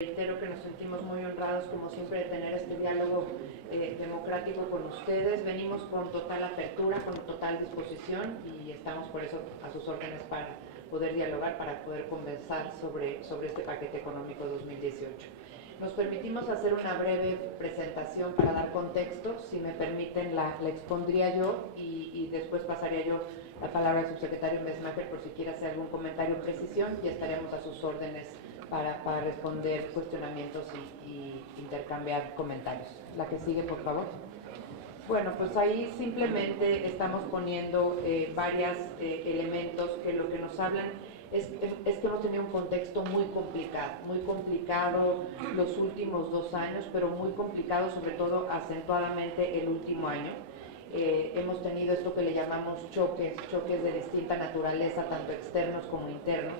Reitero que nos sentimos muy honrados, como siempre, de tener este diálogo democrático con ustedes. Venimos con total apertura, con total disposición y estamos por eso a sus órdenes para poder dialogar, para poder conversar sobre este paquete económico 2018. Nos permitimos hacer una breve presentación para dar contexto. Si me permiten, la expondría yo y después pasaría yo la palabra al subsecretario Mesmacher por si quiere hacer algún comentario o precisión, y estaremos a sus órdenes para responder cuestionamientos y intercambiar comentarios. La que sigue, por favor. Bueno, pues ahí simplemente estamos poniendo varios elementos que lo que nos hablan es que hemos tenido un contexto muy complicado los últimos 2 años, pero muy complicado sobre todo acentuadamente el último año. Hemos tenido esto que le llamamos choques de distinta naturaleza, tanto externos como internos.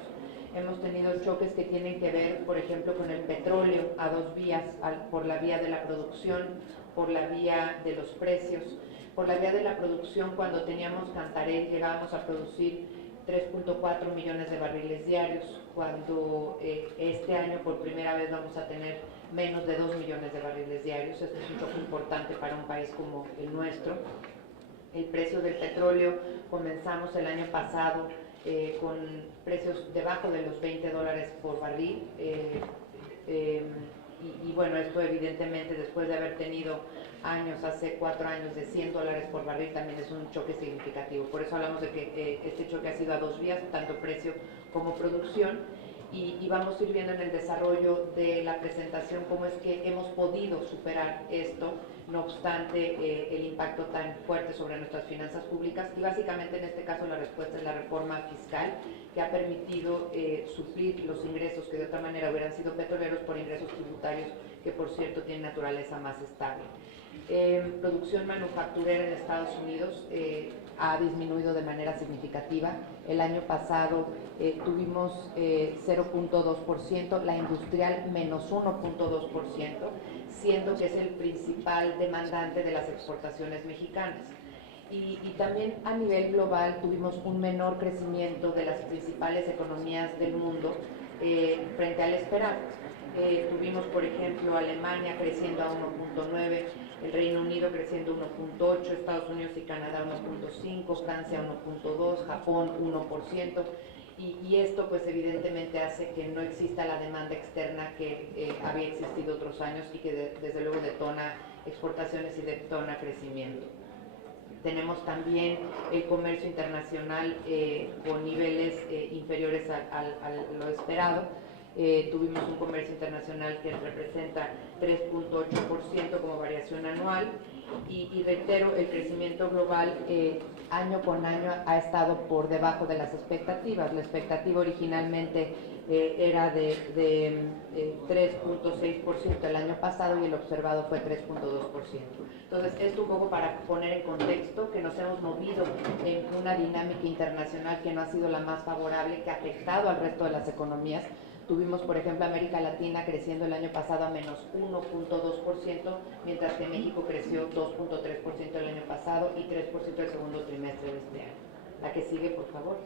Hemos tenido choques que tienen que ver, por ejemplo, con el petróleo a 2 vías, por la vía de la producción, por la vía de los precios. Por la vía de la producción, cuando teníamos Cantarell, llegábamos a producir 3.4 millones de barriles diarios, cuando este año por primera vez vamos a tener menos de 2 millones de barriles diarios. Esto es un choque importante para un país como el nuestro. El precio del petróleo, comenzamos el año pasado con precios debajo de los $20 por barril, y bueno, esto evidentemente después de haber tenido años, hace 4 años, de $100 por barril, también es un choque significativo. Por eso hablamos de que este choque ha sido a 2 vías, tanto precio como producción, y vamos a ir viendo en el desarrollo de la presentación cómo es que hemos podido superar esto, no obstante el impacto tan fuerte sobre nuestras finanzas públicas. Y básicamente en este caso la respuesta es la reforma fiscal, que ha permitido suplir los ingresos que de otra manera hubieran sido petroleros por ingresos tributarios que, por cierto, tienen naturaleza más estable. Producción manufacturera en Estados Unidos ha disminuido de manera significativa. El año pasado tuvimos 0.2%, la industrial menos 1.2%, siendo que es el principal demandante de las exportaciones mexicanas. Y también a nivel global tuvimos un menor crecimiento de las principales economías del mundo frente al esperado. Tuvimos, por ejemplo, Alemania creciendo a 1.9%, el Reino Unido creciendo 1.8%, Estados Unidos y Canadá 1.5%, Francia 1.2%, Japón 1%, y esto pues evidentemente hace que no exista la demanda externa que había existido otros años y que desde luego detona exportaciones y detona crecimiento. Tenemos también el comercio internacional con niveles inferiores a lo esperado. Tuvimos un comercio internacional que representa 3.8% como variación anual, y reitero, el crecimiento global año con año ha estado por debajo de las expectativas. La expectativa originalmente era de 3.6% el año pasado y el observado fue 3.2%. Entonces, esto un poco para poner en contexto que nos hemos movido en una dinámica internacional que no ha sido la más favorable, que ha afectado al resto de las economías. Tuvimos, por ejemplo, América Latina creciendo el año pasado a menos 1.2%, mientras que México creció 2.3% el año pasado y 3% el segundo trimestre de este año. La que sigue, por favor.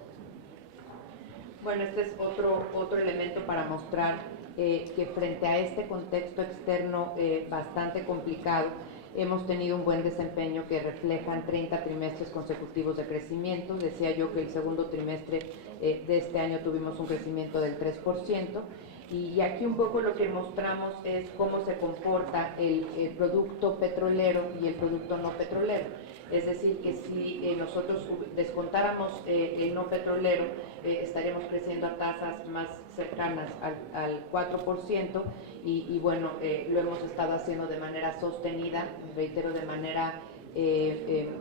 Bueno, este es otro elemento para mostrar que frente a este contexto externo bastante complicado, hemos tenido un buen desempeño que reflejan 30 trimestres consecutivos de crecimiento. Decía yo que el segundo trimestre de este año tuvimos un crecimiento del 3%, y aquí un poco lo que mostramos es cómo se comporta el producto petrolero y el producto no petrolero. Es decir, que si nosotros descontáramos el no petrolero, estaríamos creciendo a tasas más cercanas al 4%, y bueno, lo hemos estado haciendo de manera sostenida, reitero, de manera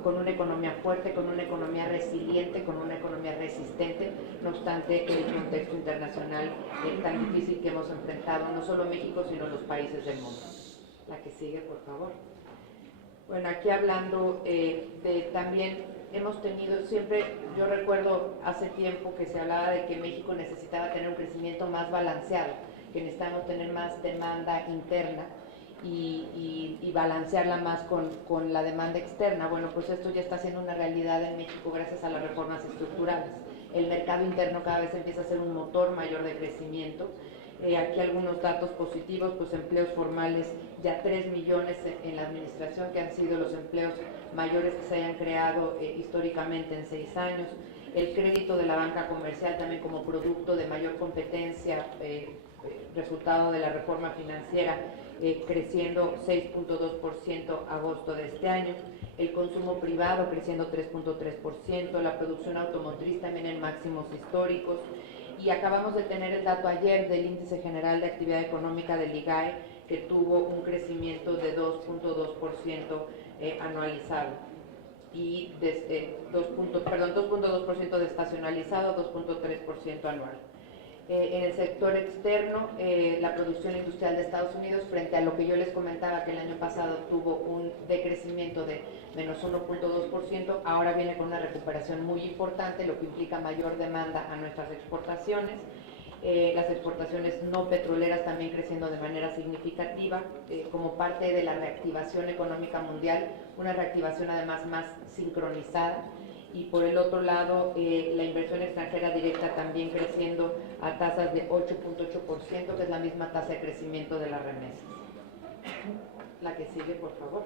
con una economía fuerte, con una economía resiliente, con una economía resistente, no obstante el contexto internacional tan difícil que hemos enfrentado, no solo México, sino los países del mundo. La que sigue, por favor. Bueno, aquí hablando también hemos tenido siempre, yo recuerdo hace tiempo que se hablaba de que México necesitaba tener un crecimiento más balanceado, que necesitamos tener más demanda interna y balancearla más con la demanda externa. Bueno, pues esto ya está siendo una realidad en México gracias a las reformas estructurales. El mercado interno cada vez empieza a ser un motor mayor de crecimiento. Aquí algunos datos positivos, pues empleos formales, ya 3 millones en la administración, que han sido los empleos mayores que se hayan creado históricamente en 6 años. El crédito de la banca comercial también como producto de mayor competencia, resultado de la reforma financiera, creciendo 6.2% agosto de este año. El consumo privado creciendo 3.3%, la producción automotriz también en máximos históricos. Y acabamos de tener el dato ayer del Índice General de Actividad Económica del IGAE, que tuvo un crecimiento de 2.2% anualizado y 2.2% desestacionalizado, 2.3% anual. En el sector externo, la producción industrial de Estados Unidos, frente a lo que yo les comentaba que el año pasado tuvo un decrecimiento de menos 1.2%, ahora viene con una recuperación muy importante, lo que implica mayor demanda a nuestras exportaciones. Las exportaciones no petroleras también creciendo de manera significativa, como parte de la reactivación económica mundial, una reactivación además más sincronizada. Y por el otro lado, la inversión extranjera directa también creciendo a tasas de 8.8%, que es la misma tasa de crecimiento de las remesas. La que sigue, por favor.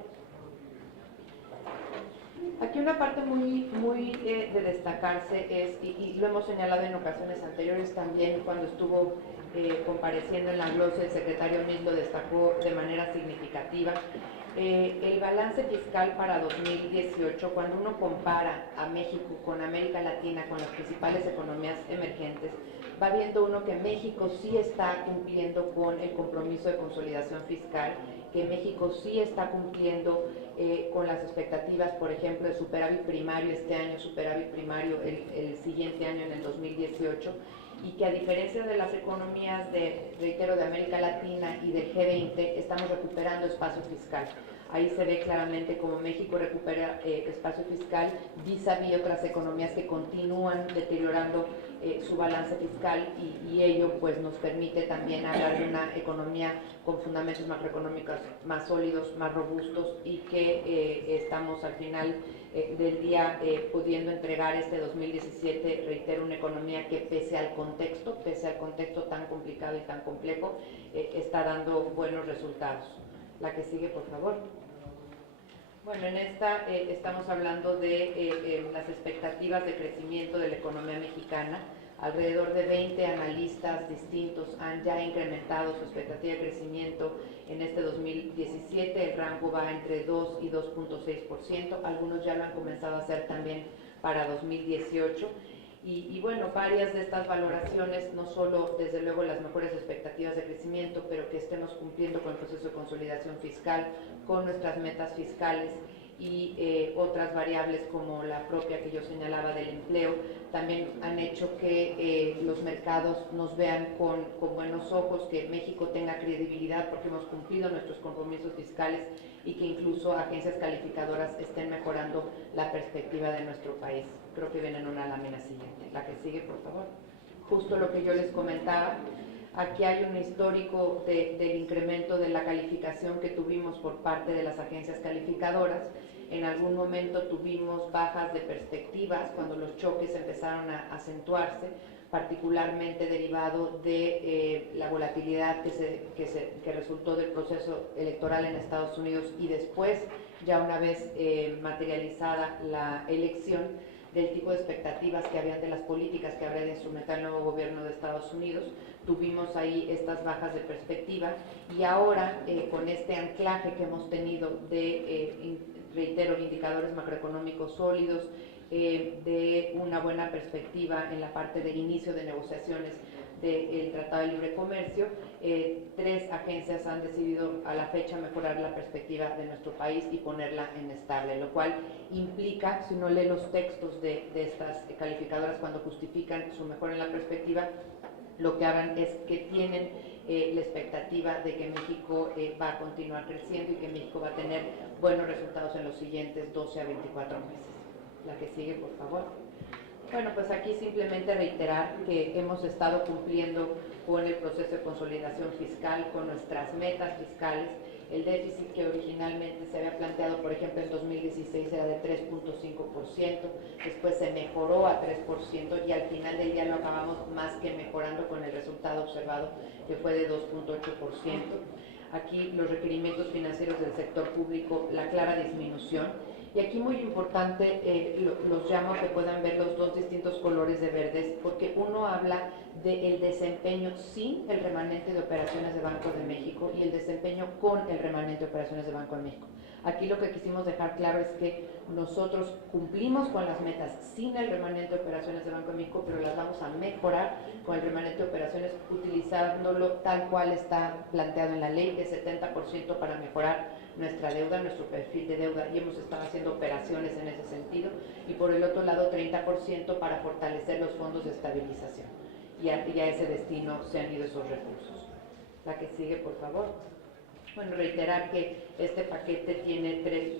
Aquí una parte muy de destacarse es, y lo hemos señalado en ocasiones anteriores también, cuando estuvo compareciendo en la glosa, el secretario Mill lo destacó de manera significativa. El balance fiscal para 2018, cuando uno compara a México con América Latina, con las principales economías emergentes, va viendo uno que México sí está cumpliendo con el compromiso de consolidación fiscal, que México sí está cumpliendo con las expectativas, por ejemplo, de superávit primario este año, superávit primario el siguiente año, en el 2018, y que a diferencia de las economías reitero, de América Latina y del G20, estamos recuperando espacio fiscal. Ahí se ve claramente cómo México recupera espacio fiscal vis-a-vis otras economías que continúan deteriorando su balance fiscal, y ello pues nos permite también hablar de una economía con fundamentos macroeconómicos más sólidos, más robustos, y que estamos al final del día pudiendo entregar este 2017, reitero, una economía que pese al contexto tan complicado y tan complejo, está dando buenos resultados. La que sigue, por favor. Bueno, en esta estamos hablando de las expectativas de crecimiento de la economía mexicana. Alrededor de 20 analistas distintos han ya incrementado su expectativa de crecimiento en este 2017. El rango va entre 2 y 2.6%. Algunos ya lo han comenzado a hacer también para 2018. Y bueno, varias de estas valoraciones, no solo desde luego las mejores expectativas de crecimiento, pero que estemos cumpliendo con el proceso de consolidación fiscal, con nuestras metas fiscales, y otras variables como la propia que yo señalaba del empleo, también han hecho que los mercados nos vean con buenos ojos, que México tenga credibilidad porque hemos cumplido nuestros compromisos fiscales, y que incluso agencias calificadoras estén mejorando la perspectiva de nuestro país. Creo que viene en una lámina siguiente. La que sigue, por favor. Justo lo que yo les comentaba. Aquí hay un histórico del incremento de la calificación que tuvimos por parte de las agencias calificadoras. En algún momento tuvimos bajas de perspectivas cuando los choques empezaron a acentuarse, particularmente derivado de la volatilidad que resultó del proceso electoral en Estados Unidos, y después, ya una vez materializada la elección, del tipo de expectativas que habían de las políticas que habría de instrumentar el nuevo gobierno de Estados Unidos. Tuvimos ahí estas bajas de perspectiva, y ahora con este anclaje que hemos tenido de, reitero, indicadores macroeconómicos sólidos, de una buena perspectiva en la parte del inicio de negociaciones del Tratado de Libre Comercio, 3 agencias han decidido a la fecha mejorar la perspectiva de nuestro país y ponerla en estable, lo cual implica, si uno lee los textos de estas calificadoras cuando justifican su mejora en la perspectiva, lo que hagan es que tienen la expectativa de que México va a continuar creciendo y que México va a tener buenos resultados en los siguientes 12 a 24 meses. La que sigue, por favor. Bueno, pues aquí simplemente reiterar que hemos estado cumpliendo con el proceso de consolidación fiscal, con nuestras metas fiscales. El déficit que originalmente se había planteado, por ejemplo, en 2016 era de 3.5%, después se mejoró a 3% y al final del día lo acabamos más que mejorando con el resultado observado, que fue de 2.8%. Aquí los requerimientos financieros del sector público, la clara disminución. Y aquí muy importante, los llamo a que puedan ver los dos distintos colores de verdes, porque uno habla del desempeño sin el remanente de operaciones de Banco de México y el desempeño con el remanente de operaciones de Banco de México. Aquí lo que quisimos dejar claro es que nosotros cumplimos con las metas sin el remanente de operaciones de Banco de México, pero las vamos a mejorar con el remanente de operaciones utilizándolo tal cual está planteado en la ley, de 70% para mejorar nuestra deuda, nuestro perfil de deuda, y hemos estado haciendo operaciones en ese sentido, y por el otro lado 30% para fortalecer los fondos de estabilización, y a ese destino se han ido esos recursos. La que sigue, por favor. Bueno, reiterar que este paquete tiene tres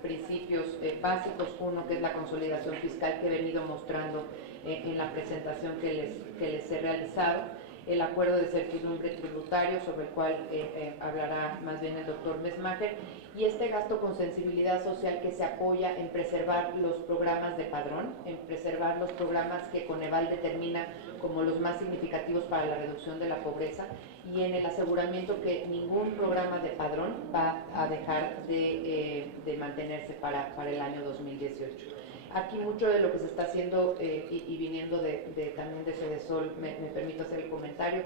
principios básicos. Uno, que es la consolidación fiscal, que he venido mostrando en la presentación que les he realizado. El acuerdo de certidumbre tributario, sobre el cual hablará más bien el doctor Mesmacher, y este gasto con sensibilidad social que se apoya en preservar los programas de padrón, en preservar los programas que Coneval determina como los más significativos para la reducción de la pobreza, y en el aseguramiento que ningún programa de padrón va a dejar de mantenerse para el año 2018. Aquí mucho de lo que se está haciendo y viniendo también de Cedesol, me permito hacer el comentario,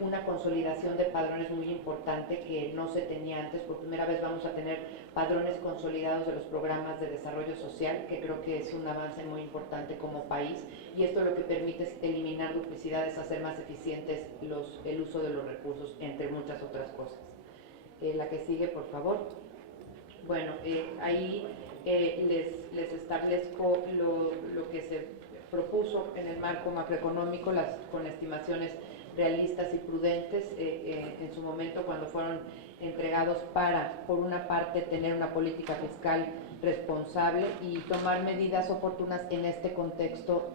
una consolidación de padrones muy importante que no se tenía antes. Por primera vez vamos a tener padrones consolidados de los programas de desarrollo social, que creo que es un avance muy importante como país, y esto lo que permite es eliminar duplicidades, hacer más eficientes el uso de los recursos, entre muchas otras cosas. La que sigue, por favor. Bueno, ahí les establezco lo que se propuso en el marco macroeconómico, con estimaciones realistas y prudentes en su momento, cuando fueron entregados, para, por una parte, tener una política fiscal responsable y tomar medidas oportunas en este contexto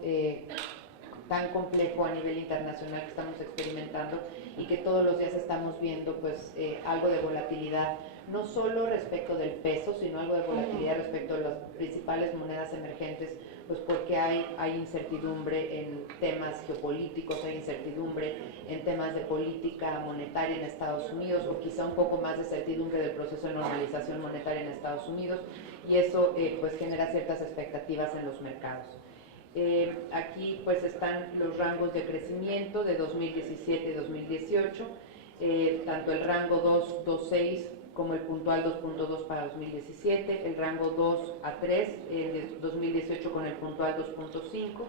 tan complejo a nivel internacional que estamos experimentando, y que todos los días estamos viendo pues algo de volatilidad, no solo respecto del peso, sino algo de volatilidad respecto de las principales monedas emergentes, pues porque hay incertidumbre en temas geopolíticos, hay incertidumbre en temas de política monetaria en Estados Unidos, o quizá un poco más de certidumbre del proceso de normalización monetaria en Estados Unidos, y eso pues genera ciertas expectativas en los mercados. Aquí pues están los rangos de crecimiento de 2017 y 2018, tanto el rango 2.6 como el puntual 2.2 para 2017, el rango 2 a 3 de 2018 con el puntual 2.5,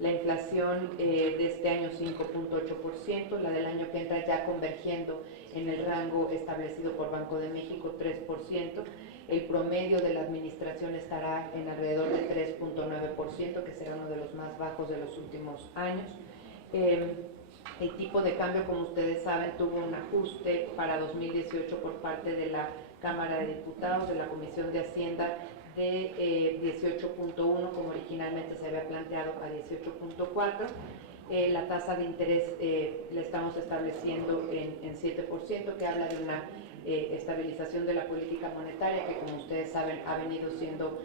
la inflación de este año 5.8%, la del año que entra ya convergiendo en el rango establecido por Banco de México, 3%, el promedio de la administración estará en alrededor de 3.9%, que será uno de los más bajos de los últimos años. El tipo de cambio, como ustedes saben, tuvo un ajuste para 2018 por parte de la Cámara de Diputados, de la Comisión de Hacienda, de 18.1, como originalmente se había planteado, a 18.4. La tasa de interés la estamos estableciendo en 7%, que habla de una estabilización de la política monetaria, que, como ustedes saben, ha venido siendo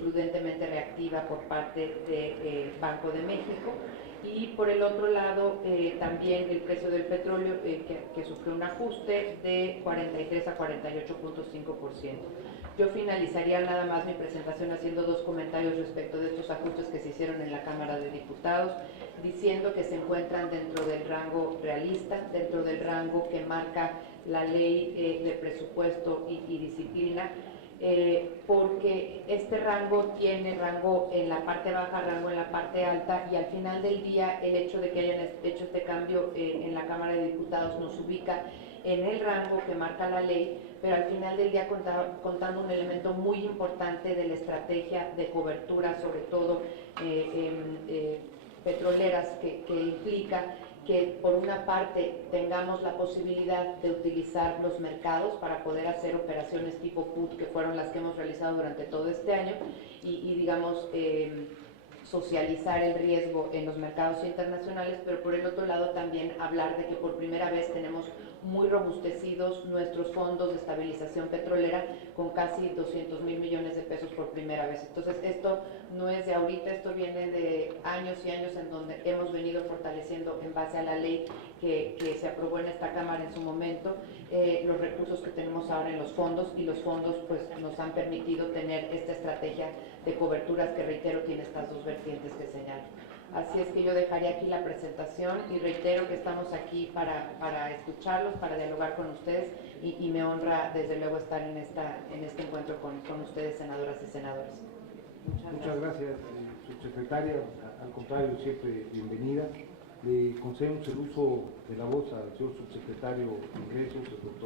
prudentemente reactiva por parte de Banco de México. Y por el otro lado, también el precio del petróleo, que sufrió un ajuste de 43 a 48.5%. Yo finalizaría nada más mi presentación haciendo dos comentarios respecto de estos ajustes que se hicieron en la Cámara de Diputados, diciendo que se encuentran dentro del rango realista, dentro del rango que marca la ley de presupuesto y disciplina, porque este rango tiene rango en la parte baja, rango en la parte alta, y al final del día el hecho de que hayan hecho este cambio en la Cámara de Diputados nos ubica en el rango que marca la ley, pero al final del día contando un elemento muy importante de la estrategia de cobertura, sobre todo petroleras, que implica que por una parte tengamos la posibilidad de utilizar los mercados para poder hacer operaciones tipo put, que fueron las que hemos realizado durante todo este año, y digamos socializar el riesgo en los mercados internacionales, pero por el otro lado también hablar de que por primera vez tenemos muy robustecidos nuestros fondos de estabilización petrolera con casi 200 mil millones de pesos por primera vez. Entonces esto no es de ahorita, esto viene de años y años en donde hemos venido fortaleciendo en base a la ley que se aprobó en esta Cámara en su momento, los recursos que tenemos ahora en los fondos, y los fondos pues nos han permitido tener esta estrategia de coberturas que, reitero, tiene estas dos vertientes que señalo. Así es que yo dejaría aquí la presentación y reitero que estamos aquí para escucharlos, para dialogar con ustedes, y me honra desde luego estar en este encuentro con ustedes, senadoras y senadores. Muchas gracias, subsecretaria. Al contrario, siempre bienvenida. Le concedemos el uso de la voz al señor subsecretario de Ingresos, el doctor